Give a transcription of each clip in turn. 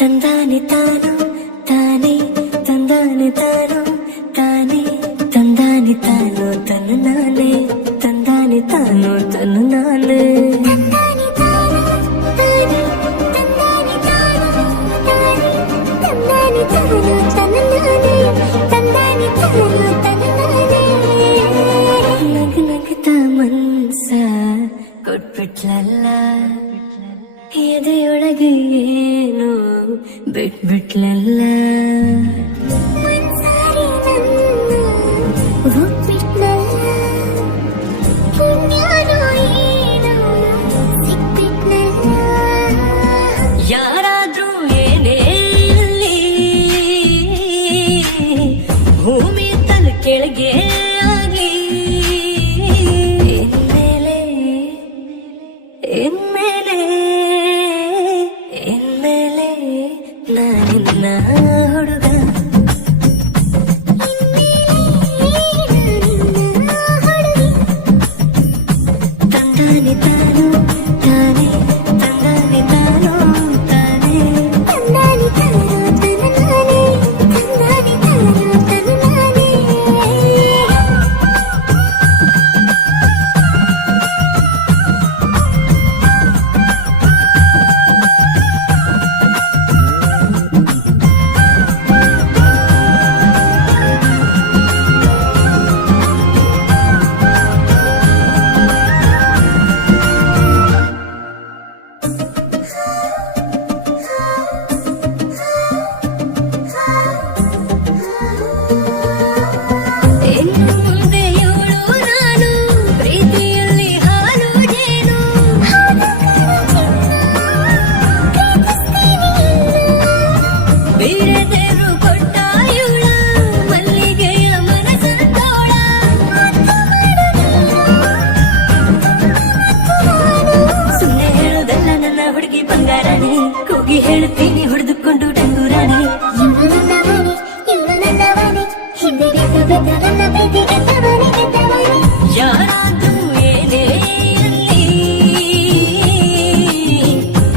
ತಂದಾನೆ ತಾನು ತಾನೇ ತಂದಾನೆ ತಾನು ತಾನೇ ತಂದಾನೆ ತಾನು ತನು ನಾನೇ ತಂದಾನೆ ತಾನು ತನು ನಾನೇ ನಗನಗತ ಮನ್ಸ ಕೊಟ್ಬಿಟ್ಲಲ್ಲ ಎದೆಯೊಳಗೆ ಏನು ಬಿಟ್ಬಿಟ್ಲಲ್ಲ ಯಾರಾದ್ರೂ ಏನೇ ಇಲ್ಲಿ ಭೂಮಿ ತಲೆ ಕೆಳಗೆ ಆಗಿ ಎನ್ಮೇಲೆ ನಾನಿನ್ನ ಹುಡುಗ ತಂದಾನೆ ತಾನು ತಾನೇ ತಂದಾನೆ ತಾನು ತಾನೇ ತಂದಾನೆ ತಾನು ತನು ನಾನೇ ತಂದಾನೆ ತಾನು ತನು ನಾನೇ ಹುಡುಗಿ ಬಂಗಾರಾಣಿ ಕೂಗಿ ಹೇಳ್ತೀನಿ ಹೊಡೆದುಕೊಂಡು ಡಂಗೂರಾಣಿ ಯಾರಾದ್ರೂ ಏನೇ ಅಲ್ಲಿ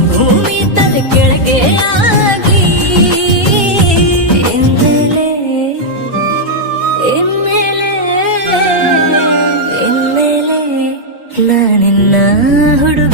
ಭೂಮಿ ತಲೆ ಕೆಳಗೆ ಆಗಿ ಎನ್ಮೇಲೆ ನಾನಿನ್ನ ಹುಡುಗ